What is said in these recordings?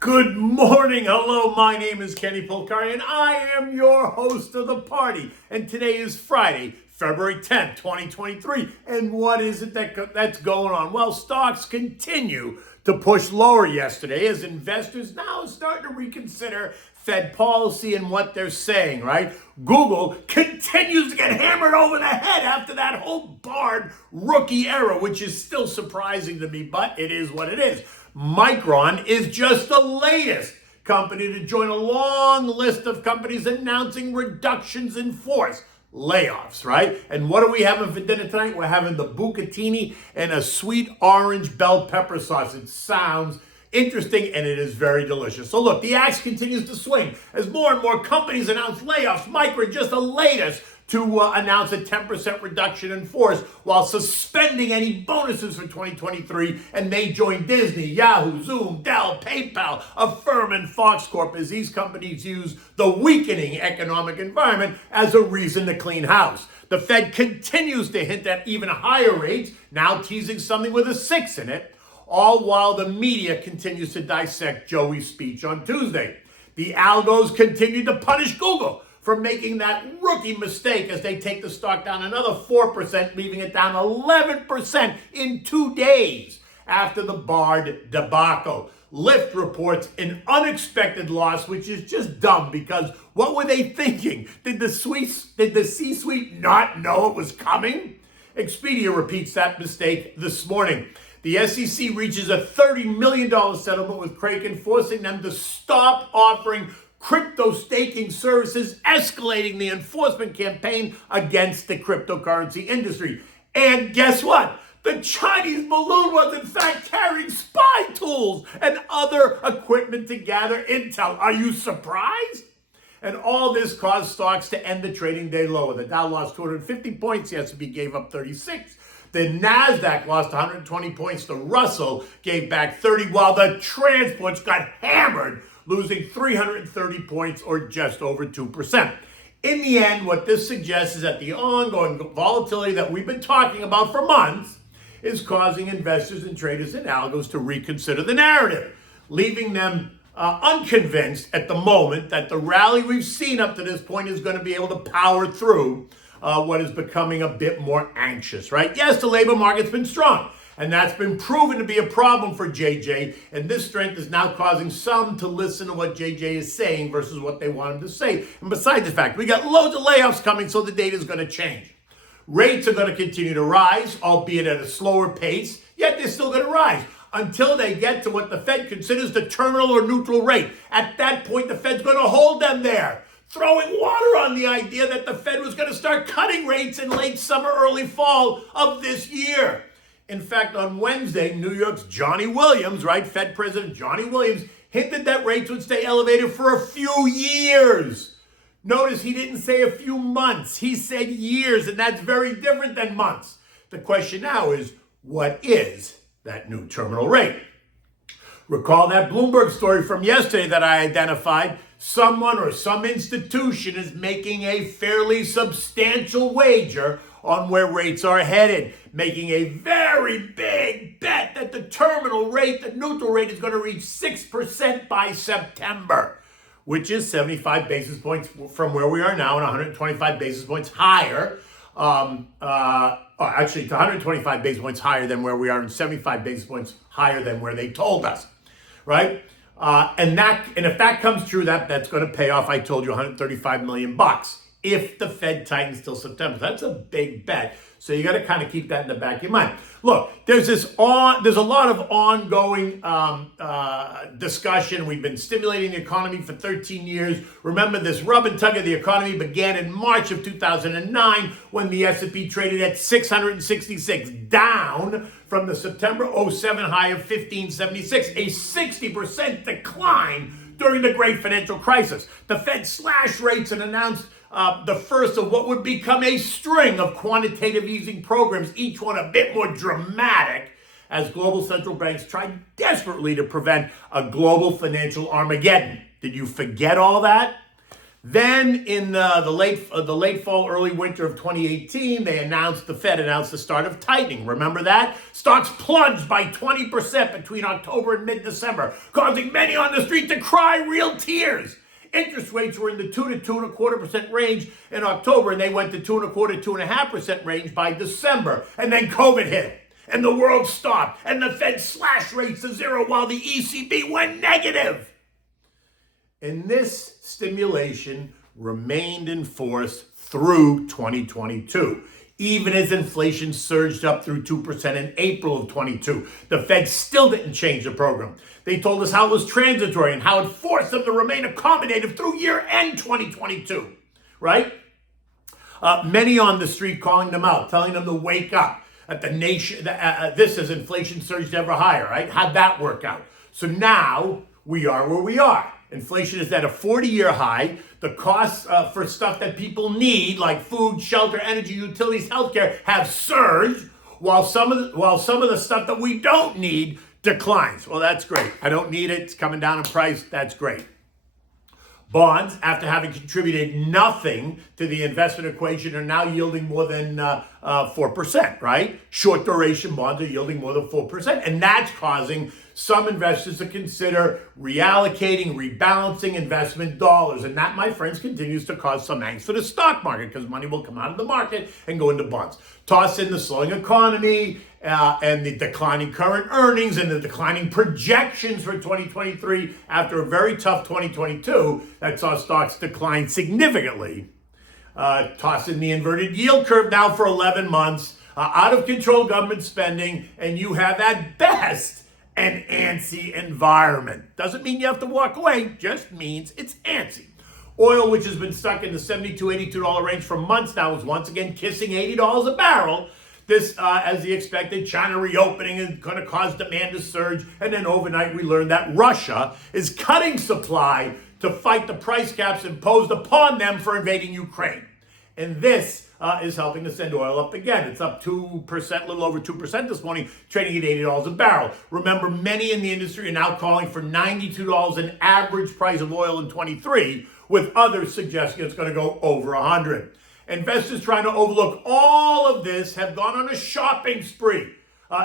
Good morning. Hello, my name is Kenny Polcari, and I am your host of the party. And today is Friday, February 10th, 2023. And what is it that's going on? Well, stocks continue to push lower yesterday as investors now are starting to reconsider Fed policy and what they're saying, right? Google continues to get hammered over the head after that whole Bard rookie era, which is still surprising to me, but it is what it is. Micron is just the latest company to join a long list of companies announcing reductions in force. Layoffs, right? And what are we having for dinner tonight? We're having the Bucatini and a sweet orange bell pepper sauce. It sounds interesting and it is very delicious. So look, the axe continues to swing as more and more companies announce layoffs. Micron just the latest to announce a 10% reduction in force while suspending any bonuses for 2023, and they join Disney, Yahoo, Zoom, Dell, PayPal, Affirm, and Fox Corp as these companies use the weakening economic environment as a reason to clean house. The Fed continues to hint at even higher rates, now teasing something with a 6 in it, all while the media continues to dissect Joey's speech on Tuesday. The algos continue to punish Google for making that rookie mistake as they take the stock down another 4%, leaving it down 11% in 2 days after the Bard debacle. Lyft reports an unexpected loss, which is just dumb because what were they thinking? Did the C-suite not know it was coming? Expedia repeats that mistake this morning. The SEC reaches a $30 million settlement with Kraken, forcing them to stop offering crypto staking services, escalating the enforcement campaign against the cryptocurrency industry. And guess what? The Chinese balloon was in fact carrying spy tools and other equipment to gather intel. Are you surprised? And all this caused stocks to end the trading day lower. The Dow lost 250 points. The S&P gave up 36. The NASDAQ lost 120 points. The Russell gave back 30, while the transports got hammered, losing 330 points or just over 2%. In the end, what this suggests is that the ongoing volatility that we've been talking about for months is causing investors and traders and algos to reconsider the narrative, leaving them unconvinced at the moment that the rally we've seen up to this point is going to be able to power through what is becoming a bit more anxious, right? Yes, the labor market's been strong, and that's been proven to be a problem for JJ, and this strength is now causing some to listen to what JJ is saying versus what they want him to say. And besides the fact, we got loads of layoffs coming, so the data is going to change. Rates are going to continue to rise, albeit at a slower pace, yet they're still going to rise until they get to what the Fed considers the terminal or neutral rate. At that point, the Fed's going to hold them there, throwing water on the idea that the Fed was going to start cutting rates in late summer, early fall of this year. In fact, on Wednesday, New York's Johnny Williams, right, Fed President Johnny Williams, hinted that rates would stay elevated for a few years. Notice he didn't say a few months. He said years, and that's very different than months. The question now is, what is that new terminal rate? Recall that Bloomberg story from yesterday that I identified. Someone or some institution is making a fairly substantial wager on where rates are headed, making a very big bet that the terminal rate, the neutral rate, is going to reach 6% by September, which is 75 basis points from where we are now and 125 basis points higher. Actually, it's 125 basis points higher than where we are and 75 basis points higher than where they told us, right? And if that comes true, that's going to pay off, I told you, $135 million if the Fed tightens till September. That's a big bet. So you got to kind of keep that in the back of your mind. Look, there's a lot of ongoing discussion. We've been stimulating the economy for 13 years. Remember, this rub and tug of the economy began in March of 2009 when the S&P traded at 666, down from the September 07 high of 1576, a 60% decline during the great financial crisis. The Fed slashed rates and announced the first of what would become a string of quantitative easing programs, each one a bit more dramatic, as global central banks tried desperately to prevent a global financial Armageddon. Did you forget all that? Then in the late fall, early winter of 2018, the Fed announced the start of tightening. Remember that? Stocks plunged by 20% between October and mid-December, causing many on the street to cry real tears. Interest rates were in the 2 to 2.25% range in October, and they went to 2.25% to 2.5% range by December. And then COVID hit, and the world stopped, and the Fed slashed rates to zero while the ECB went negative. And this stimulation remained in force through 2022. Even as inflation surged up through 2% in April of 22, the Fed still didn't change the program. They told us how it was transitory and how it forced them to remain accommodative through year-end 2022, right? Many on the street calling them out, telling them to wake up. At the nation, this as inflation surged ever higher, right? How'd that work out? So now we are where we are. Inflation is at a 40-year high. The costs for stuff that people need, like food, shelter, energy, utilities, healthcare, have surged, while some of the stuff that we don't need declines. Well, that's great. I don't need it. It's coming down in price. That's great. Bonds, after having contributed nothing to the investment equation, are now yielding more than 4%, right? Short duration bonds are yielding more than 4%. And that's causing some investors to consider reallocating, rebalancing investment dollars. And that, my friends, continues to cause some angst for the stock market because money will come out of the market and go into bonds. Toss in the slowing economy and the declining current earnings and the declining projections for 2023 after a very tough 2022 that saw stocks decline significantly. Toss in the inverted yield curve now for 11 months, out of control government spending, and you have at best an antsy environment. Doesn't mean you have to walk away, just means it's antsy. Oil, which has been stuck in the $72, $82 range for months now, is once again kissing $80 a barrel. This, as the expected, China reopening is going to cause demand to surge. And then overnight, we learned that Russia is cutting supply to fight the price caps imposed upon them for invading Ukraine. And this is helping to send oil up again. It's up 2%, a little over 2% this morning, trading at $80 a barrel. Remember, many in the industry are now calling for $92 an average price of oil in 23, with others suggesting it's going to go over 100. Investors trying to overlook all of this have gone on a shopping spree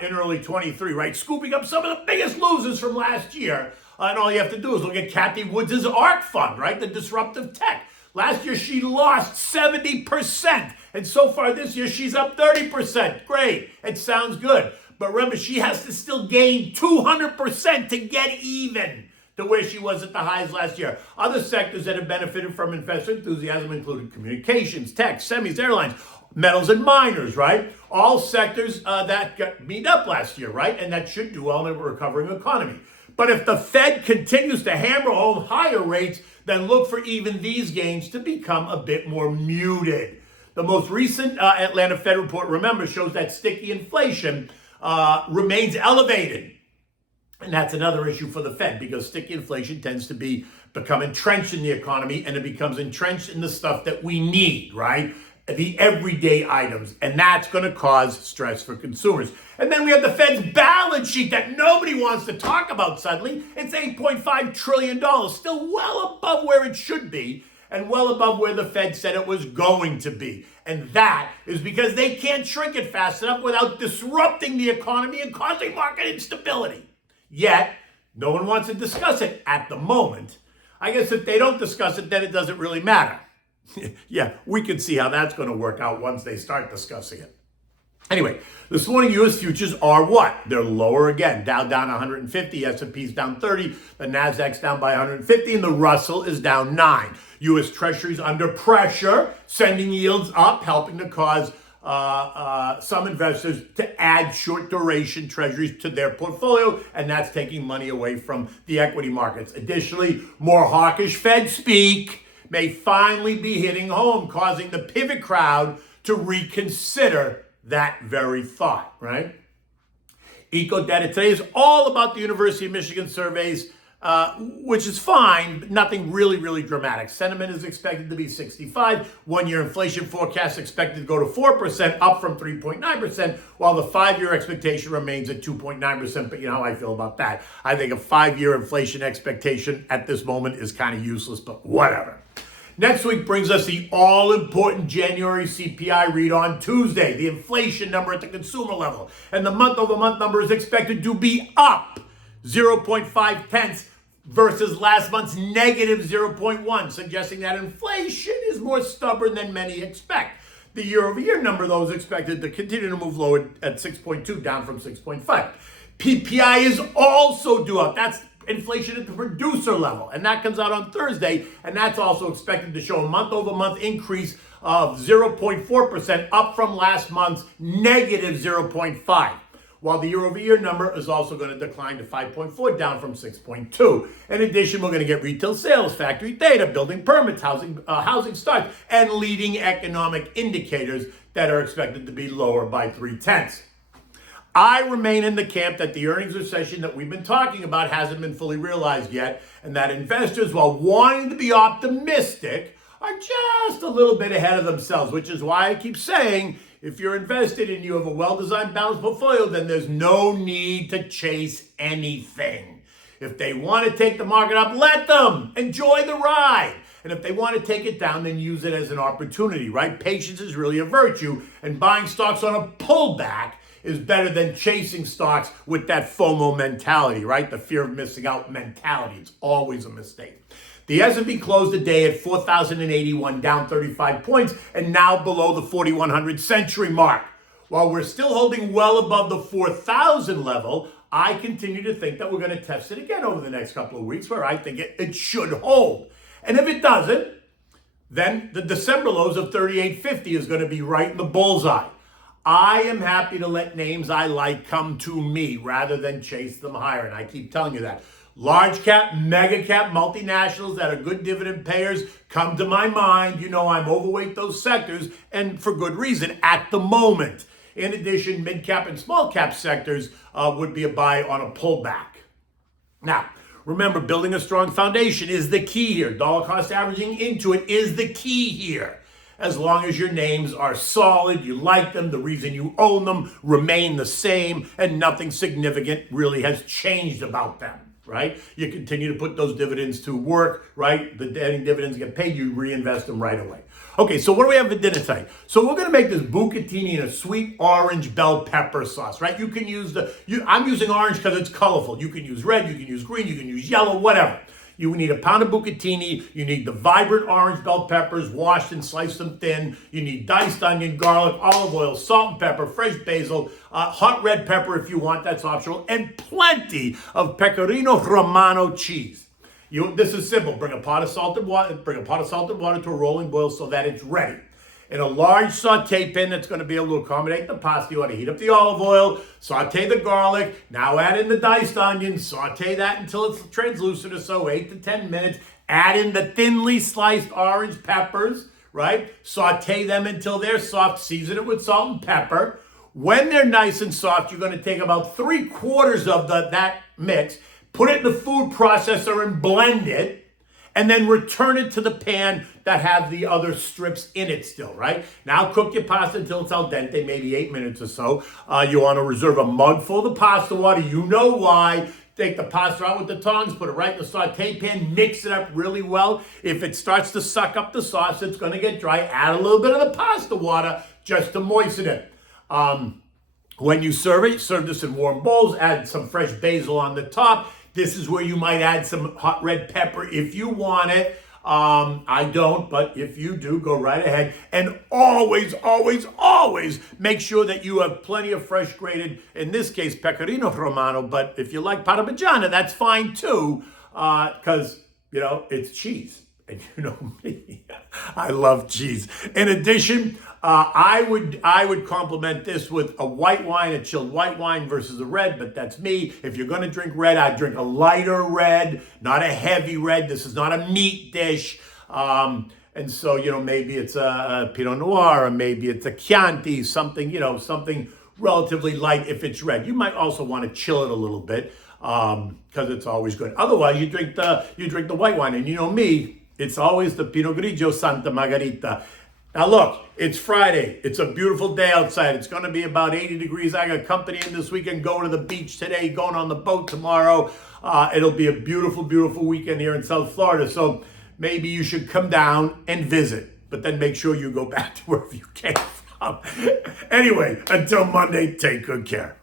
in early 23, right? Scooping up some of the biggest losers from last year. And all you have to do is look at Cathie Woods' ARK fund, right? The disruptive tech. Last year, she lost 70%. And so far this year, she's up 30%. Great. It sounds good. But remember, she has to still gain 200% to get even to where she was at the highs last year. Other sectors that have benefited from investor enthusiasm included communications, tech, semis, airlines, metals, and miners, right? All sectors that got beat up last year, right? And that should do well in a recovering economy. But if the Fed continues to hammer home higher rates, then look for even these gains to become a bit more muted. The most recent Atlanta Fed report, remember, shows that sticky inflation remains elevated. And that's another issue for the Fed because sticky inflation tends to become entrenched in the economy, and it becomes entrenched in the stuff that we need, right? The everyday items. And that's going to cause stress for consumers. And then we have the Fed's balance sheet that nobody wants to talk about suddenly. It's $8.5 trillion, still well above where it should be and well above where the Fed said it was going to be. And that is because they can't shrink it fast enough without disrupting the economy and causing market instability. Yet, no one wants to discuss it at the moment. I guess if they don't discuss it, then it doesn't really matter. Yeah, we can see how that's going to work out once they start discussing it. Anyway, this morning U.S. futures are what? They're lower again. Dow down 150, S&P's down 30, the Nasdaq's down by 150, and the Russell is down 9. U.S. Treasuries under pressure, sending yields up, helping to cause some investors to add short duration treasuries to their portfolio, and that's taking money away from the equity markets. Additionally, more hawkish Fed speak may finally be hitting home, causing the pivot crowd to reconsider that very thought, right? Eco Data today is all about the University of Michigan surveys, which is fine, but nothing really dramatic. Sentiment is expected to be 65. One-year inflation forecast expected to go to 4%, up from 3.9%, while the 5-year expectation remains at 2.9%. But you know how I feel about that. I think a 5-year inflation expectation at this moment is kind of useless, but whatever. Next week brings us the all-important January CPI read on Tuesday, the inflation number at the consumer level. And the month-over-month number is expected to be up 0.5 tenths versus last month's negative 0.1, suggesting that inflation is more stubborn than many expect. The year-over-year number, though, is expected to continue to move lower at 6.2, down from 6.5. PPI is also due up. That's inflation at the producer level, and that comes out on Thursday, and that's also expected to show a month-over-month increase of 0.4%, up from last month's negative 0.5. While the year-over-year number is also going to decline to 5.4, down from 6.2. In addition, we're going to get retail sales, factory data, building permits, housing starts, and leading economic indicators that are expected to be lower by 0.3. I remain in the camp that the earnings recession that we've been talking about hasn't been fully realized yet, and that investors, while wanting to be optimistic, are just a little bit ahead of themselves, which is why I keep saying, if you're invested and you have a well-designed, balanced portfolio, then there's no need to chase anything. If they want to take the market up, let them. Enjoy the ride. And if they want to take it down, then use it as an opportunity, right? Patience is really a virtue, and buying stocks on a pullback is better than chasing stocks with that FOMO mentality, right? The fear of missing out mentality. It's always a mistake. The S&P closed the day at 4,081, down 35 points, and now below the 4,100 century mark. While we're still holding well above the 4,000 level, I continue to think that we're going to test it again over the next couple of weeks, where I think it should hold. And if it doesn't, then the December lows of 38.50 is going to be right in the bullseye. I am happy to let names I like come to me rather than chase them higher, and I keep telling you that. Large cap, mega cap, multinationals that are good dividend payers come to my mind. You know I'm overweight those sectors, and for good reason at the moment. In addition, mid cap and small cap sectors would be a buy on a pullback. Now, remember, building a strong foundation is the key here. Dollar cost averaging into it is the key here. As long as your names are solid, you like them, the reason you own them remain the same, and nothing significant really has changed about them. Right? You continue to put those dividends to work, right? The dividends get paid, you reinvest them right away. Okay, so what do we have for dinner tonight? So we're going to make this bucatini in a sweet orange bell pepper sauce, right? You can use I'm using orange because it's colorful. You can use red, you can use green, you can use yellow, whatever. You need a pound of bucatini. You need the vibrant orange bell peppers, washed and sliced them thin. You need diced onion, garlic, olive oil, salt and pepper, fresh basil, hot red pepper if you want, that's optional, and plenty of pecorino romano cheese. This is simple. Bring a pot of salted water to a rolling boil so that it's ready. In a large saute pan that's going to be able to accommodate the pasta, you want to heat up the olive oil, saute the garlic, now add in the diced onions, saute that until it's translucent or so, 8 to 10 minutes. Add in the thinly sliced orange peppers, right? Saute them until they're soft, season it with salt and pepper. When they're nice and soft, you're going to take about 3/4 of that mix, put it in the food processor and blend it, and then return it to the pan that have the other strips in it still, right? Now cook your pasta until it's al dente, maybe 8 minutes or so. You want to reserve a mug full of the pasta water. You know why. Take the pasta out with the tongs, put it right in the saute pan, mix it up really well. If it starts to suck up the sauce, it's going to get dry. Add a little bit of the pasta water just to moisten it. When you serve it, serve this in warm bowls, add some fresh basil on the top. This is where you might add some hot red pepper if you want it. I don't, but if you do, go right ahead. And always, always, always make sure that you have plenty of fresh grated, in this case, pecorino romano. But if you like parmigiana, that's fine too, because, it's cheese. And you know me, I love cheese. In addition, I would complement this with a white wine, a chilled white wine versus a red, but that's me. If you're going to drink red, I'd drink a lighter red, not a heavy red. This is not a meat dish. And so, maybe it's a Pinot Noir, or maybe it's a Chianti, something, something relatively light if it's red. You might also want to chill it a little bit, because it's always good. Otherwise, you drink the white wine, and you know me, it's always the Pinot Grigio Santa Margherita. Now look, it's Friday. It's a beautiful day outside. It's going to be about 80 degrees. I got company in this weekend, going to the beach today, going on the boat tomorrow. It'll be a beautiful, beautiful weekend here in South Florida. So maybe you should come down and visit. But then make sure you go back to wherever you came from. Anyway, until Monday, take good care.